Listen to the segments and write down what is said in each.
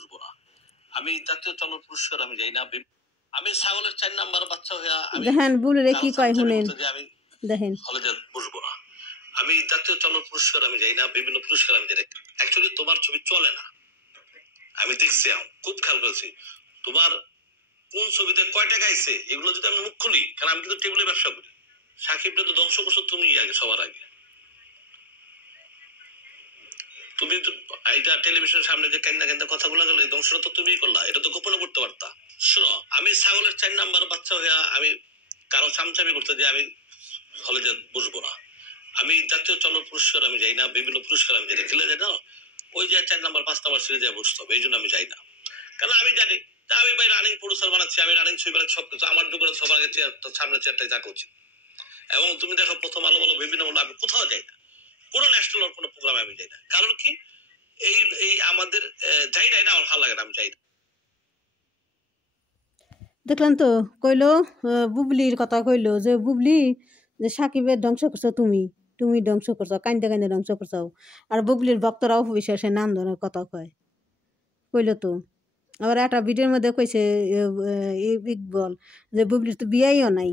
বুঝবো না। আমি জাতীয় চলন পুরস্কার আমি যাই না। আমি ছাগলের 4 নাম্বার বাচ্চা হইয়া আমি দেখেন বুলরে কি কয় শুনেন আমি দেখেন কলেজে বুঝবো না। আমি জাতীয় চলন পুরস্কার আমি যাই না, বিভিন্ন পুরস্কার আমি যাই। অ্যাকচুয়ালি তোমার ছবি চলে না, আমি দেখছি, খুব খেয়াল করেছি তোমার কোন ছবিতে কয় টাকা আইছে এগুলো যদি আমি মুখ খুলি, কারণ আমি কিন্তু টেবিলে ব্যবসা করি। সাকিবটা তো ধ্বংস করছো তুমি আগে, সবার আগে। তুমি এইটা টেলিভিশনের সামনে যে কান্না কান্না কথাগুলো গেল, এই ধ্বংসটা তো তুমিই করলা, এটা তো গোপনে করতে পারতা। শোনো, আমি ছাগলের 4 নাম্বার বাচ্চা হইয়া আমি কারো চামচামি করতে যে আমি কলেজে বুঝবো না। আমি জাতীয় চলন পুরস্কার আমি যাই না, বিভিন্ন পুরস্কার আমি যাই। খেলে যাই না, ওই যে 4 নাম্বার 5 নাম্বার সিরিজে বসতে হবে, এই জন্য আমি যাই না। কারণ আমি জানি আমি ভাই রানিং প্রডিউসার বানাচ্ছি, আমি রানিং ছবি বানাচ্ছি, সবকিছু আমার দোকানে সবার আগে সামনে চেয়ারটাই থাকা উচিত। এবং তুমি দেখো প্রথম আলো বলো, বিভিন্ন বলো, আমি কোথাও যাই না, কোনো ন্যাশনাল কোনো প্রোগ্রামে আমি যাই না। কারণ কি, এই এই আমাদের যাই না, এটা আমার ভালো লাগে না, আমি যাই না। দেখলেন তো কইলো, বুবলির কথা কইলো যে বুবলি যে সাকিবের ধ্বংস করছো তুমি, তুমি ধ্বংস করছো, কান্দে কান্দে ধ্বংস করছো। আর বুবলির ভক্তরাও অবিশ্বাসে নাম ধরার কথা কইলো তো। আবার একটা ভিডিওর মধ্যে কইছে ইকবল যে বুবলির তো বিয়াইও নাই,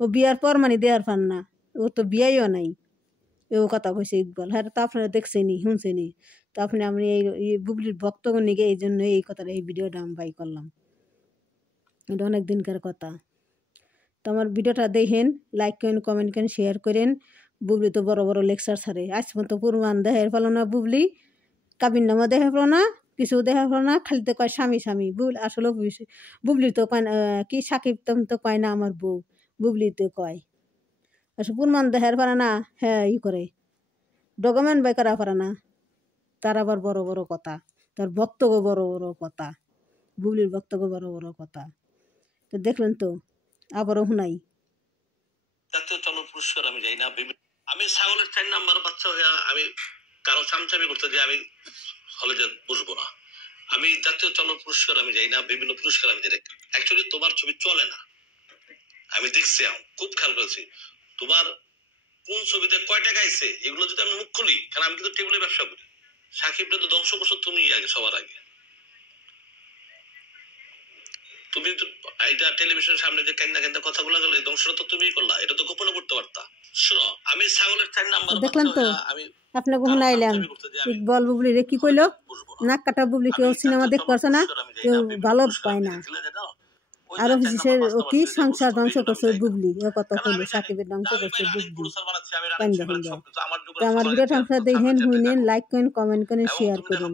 ও বিয়ার পর মানে দেওয়ার পান না, ও তো বিয়াইও নাই, ও কথা কইছে ইকবল। হ্যাঁ, তা আপনারা দেখছেনি শুনছেনি, তো আপনি আমি এই বুবলির ভক্তগণ নিয়ে এই জন্য এই কথাটা, এই ভিডিওটা আমি বাই করলাম। এটা অনেক দিনকার কথা। তো আমার ভিডিওটা দেখেন, লাইক করেন, কমেন্ট করেন, শেয়ার করেন। বুবলি তো বড় বড় লেকচার ছাড়ে, আজ পর্যন্ত প্রমাণ দেখার পেল না বুবলি, কাবির নামও দেখা পেল না, কিছু দেখা পেল না, খালি তো কয় স্বামী স্বামী। আসলে বুবলি তো কয় কি সাকিব তো কয় না আমার বউ, বুবলি তো কয়। আসলে প্রমাণ দেখার পারে না, হ্যাঁ ই করে ডকুমেন্ট বাই করা পারে না। তার আবার বড় বড় কথা, তার বক্তব্য বড় বড় কথা, বুবলির বক্তব্য বড় বড় কথা। তো দেখলেন তো, আবারও শুনাই। জাতীয় চলন পুরস্কার আমি যাই না, আমি ছাগলের 4 নাম্বার বাচ্চা হইয়া আমি কারো চামচামি করতে যে আমি কলেজে বুঝবো না। আমি জাতীয় চলন পুরস্কার আমি যাই না, বিভিন্ন পুরস্কার আমি যাই। অ্যাকচুয়ালি তোমার ছবি চলে না, আমি দেখছি, খুব খেয়াল করেছি তোমার কোন ছবিতে কয় টাকা আইছে এগুলো যদি আমি মুখ খুলি, কারণ আমি কিন্তু টেবিলে ব্যবসা করি। সাকিবটা তো ধ্বংস করছো তুমি আগে, সবার আগে। তুমি এইটা টেলিভিশনের সামনে যে কান্না কান্না কথাগুলো গেল, এই ধ্বংসটা তো তুমিই করলা, এটা তো গোপনে করতে পারতা। শোনো, আমি ছাগলের 4 নাম্বার দেখলেন তো, আপনি কখন আইলাম ইকবল বুবলি রে কি কইলো, নাক কাটা বুবলি কেউ সিনেমা দেখতে পারছে না, কেউ ভালো পায় না। আরো বিশেষের ও কি সংসার ধ্বংস করছে বুবলি, ও কথা কইলো সাকিবের ধ্বংস করছে বুবলি। তো আমার ভিডিওটা আপনারা দেখেন, শুনেন, লাইক করেন, কমেন্ট করেন, শেয়ার করেন।